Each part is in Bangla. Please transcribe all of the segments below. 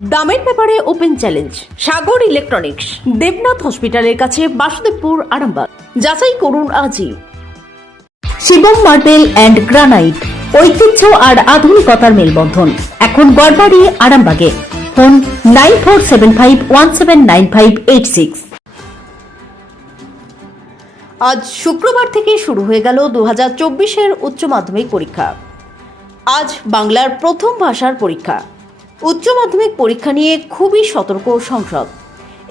দামের ব্যাপারে open challenge, Sagar electronics, Debnath হসপিটালের কাছে বাসুদেবপুর, আরামবাগ। যাচাই করুন আজই। শিবম মার্বেল অ্যান্ড গ্রানাইট, ঐতিহ্য আর আধুনিকতার মেলবন্ধন। এখন গড়বাড়ি, আরামবাগে। Phone nine four seven five one seven nine five eight six. আজ শুক্রবার থেকে শুরু হয়ে গেল দু হাজার চব্বিশের উচ্চ মাধ্যমিক পরীক্ষা। আজ বাংলার প্রথম ভাষার পরীক্ষা। উচ্চ মাধ্যমিক পরীক্ষা নিয়ে খুবই সতর্ক সংসদ।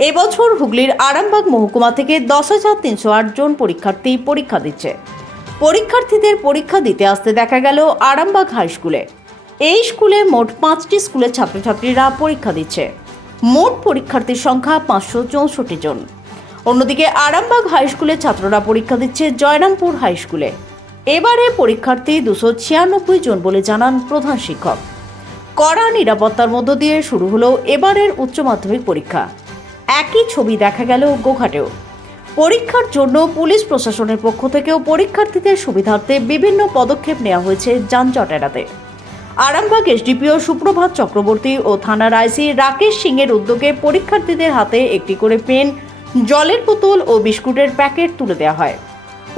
এবছর হুগলির আরামবাগ মহকুমা থেকে দশ হাজার তিনশো আট জন পরীক্ষার্থী পরীক্ষা দিচ্ছে। পরীক্ষার্থীদের পরীক্ষা দিতে আসতে দেখা গেল আরামবাগ হাই স্কুলে। এই স্কুলে মোট পাঁচটি স্কুলের ছাত্রছাত্রীরা পরীক্ষা দিচ্ছে। মোট পরীক্ষার্থীর সংখ্যা পাঁচশো চৌষট্টি জন। অন্যদিকে আরামবাগ হাই স্কুলের ছাত্ররা পরীক্ষা দিচ্ছে জয়রামপুর হাই স্কুলে। এবারে পরীক্ষার্থী দুশো ছিয়ানব্বই জন বলে জানান প্রধান শিক্ষক। কড়া নিরাপত্তার মধ্য দিয়ে শুরু হলো এবারের উচ্চ মাধ্যমিক পরীক্ষা। একই ছবি দেখা গেল গোঘাটেও। পরীক্ষার জন্য পুলিশ প্রশাসনের পক্ষ থেকেও পরীক্ষার্থীদের সুবিধার্থে বিভিন্ন পদক্ষেপ নেওয়া হয়েছে যানজট এড়াতে। আরামবাগ এসডিপিও সুপ্রভাত চক্রবর্তী ও থানার আইসি রাকেশ সিংয়ের উদ্যোগে পরীক্ষার্থীদের হাতে একটি করে পেন, জলের বোতল ও বিস্কুটের প্যাকেট তুলে দেওয়া হয়।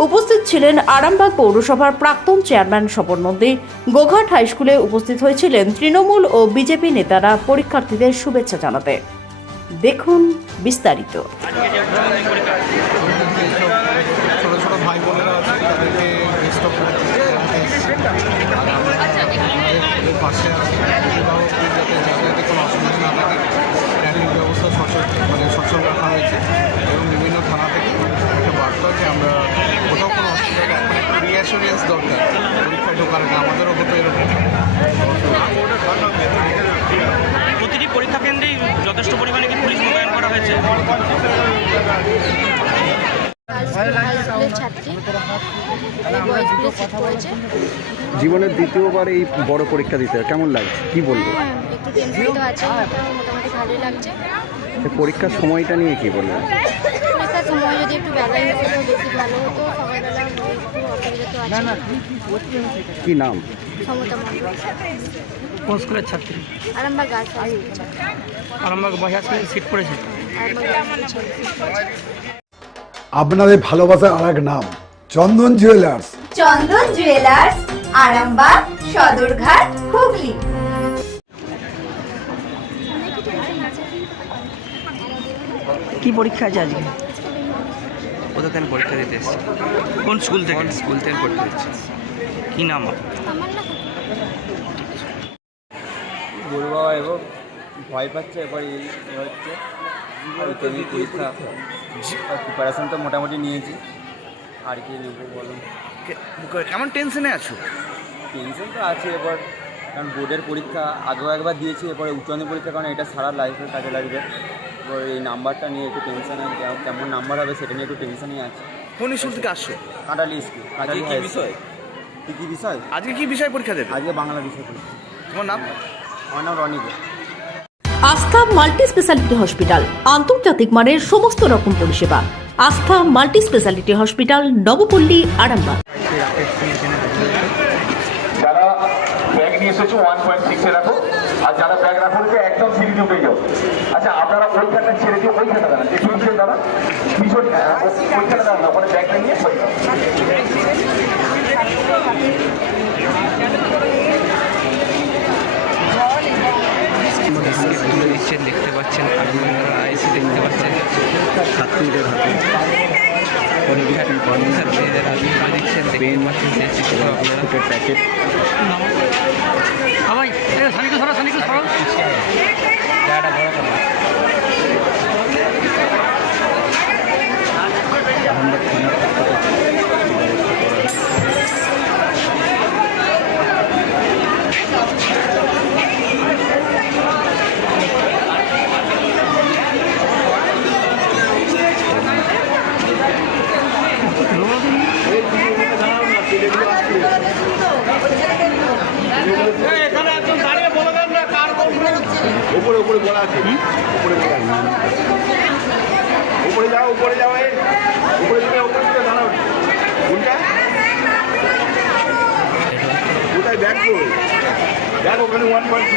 উপস্থিত ছিলেন আরামবাগ পৌরসভার প্রাক্তন চেয়ারম্যান স্বপন নন্দী গোঘাট হাইস্কুলে উপস্থিত হয়েছিলেন তৃণমূল ও বিজেপি নেতারা পরীক্ষার্থীদের শুভেচ্ছা জানাতে। দেখুন বিস্তারিত। আচ্ছা, পাশে কোনো অসুবিধা না থাকে এক্সপিরিয়েন্স দরকার। পরীক্ষা ঢোকার আগে আমাদেরও হতো এরকম। প্রতিটি পরীক্ষা কেন্দ্রেই যথেষ্ট পরিমাণে কি পুলিশ মোতায়েন করা হয়েছে? জীবনের দ্বিতীয়বার এই বড় পরীক্ষা দিতে কেমন লাগছে? কি বলব? হ্যাঁ, পরীক্ষার সময়টা নিয়ে কি বলব? পরীক্ষার সময় যদি একটু বেলায় হতো বেশি ভালো হতো কি নাম? কোন স্কুলের ছাত্রী। আরামবাগ আরামবাগ সিট পড়েছে। আপনাদের ভালোবাসার আর এক নাম চন্দন জুয়েলার্স। চন্দন জুয়েলার্স আরামবাগ সদরঘাট হুগলি। কি পরীক্ষা আছে আজকে? কোথা থেকে পরীক্ষা দিতে এসেছি? কোন স্কুল থেকে? স্কুল থেকে পরীক্ষা দিচ্ছি কি নাম গুরু বাবা এবং ভয় পাচ্ছে এবার এ হচ্ছে। আর পরীক্ষা প্রিপারেশন তো মোটামুটি নিয়েছি। আর কি নেব বলো কেমন টেনশনে আছো? টেনশন তো আছে এবার কারণ বোর্ডের পরীক্ষা আগেও একবার দিয়েছি এরপরে উচ্চমাধ্যমিক পরীক্ষা কারণ এটা সারা লাইফের কাজে লাগবে। তারপর এই নাম্বারটা নিয়ে একটু টেনশন আছে কেমন নাম্বার হবে সেটা নিয়ে একটু টেনশনই আছে। কোন স্কুল থেকে আসছো? কাটালি স্কুল কাঁটালি কি বিষয়? কি কি বিষয়? আজকে কি বিষয় পরীক্ষা দেবে? আজকে বাংলা বিষয় পরীক্ষা। তোমার নাম? আমার নাম রনি আস্থা মাল্টি স্পেশালিটি হসপিটাল আন্তর্জাতিক মানের সমস্ত রকম পরিষেবা। Astha multi speciality hospital Nabapalli Arambagh. যারা ব্যাগ নিয়ে এসেছ ওয়ান পয়েন্ট সিক্সে রাখো। আর যারা একদম ঢুকে যাও। আচ্ছা আপনারা ওই খাতা ছেড়ে দিয়ে ওই খাতা দাঁড়ান যে শুনছেন দাদা ভীষণ ওই খাতা দাঁড়ান ওখানে ব্যাগটা নিয়ে দেখতে পাচ্ছেন আইসি দেখতে পাচ্ছেন। হাত তুলে হাতে প্যাকেট সবাই সানিকুল সরো সানিকুল সরো। উপরে উপরে বলা আছে। উপরে বলা আছে উপরে যাও উপরে যাও এই। উপরে যাবে উপরে যাবে দাঁড়াও। কোনটা? কোথায়? ব্যাগ করবে ব্যাগ ওখানে one point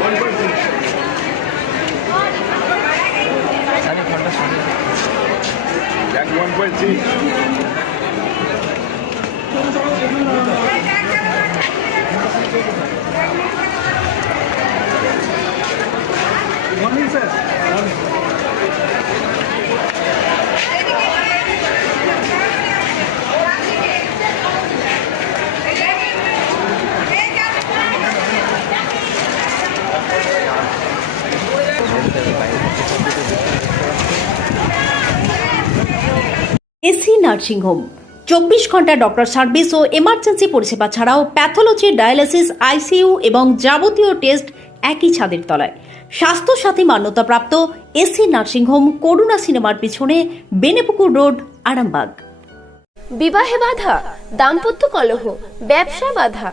one point bag one point six AC nursing home চব্বিশ ঘণ্টা ডক্টর সার্ভিস ও এমার্জেন্সি পরিষেবা ছাড়াও প্যাথোলজি ডায়ালিসিস আইসিইউ এবং যাবতীয় টেস্ট একই ছাদের তলায়। স্বাস্থ্যসাথী মান্যতাপ্রাপ্ত এসি নার্সিংহোম করুণা সিনেমার পিছনে বেনেপুকুর রোড, আরামবাগ। বিবাহে বাধা, দাম্পত্য কলহ, ব্যবসা বাধা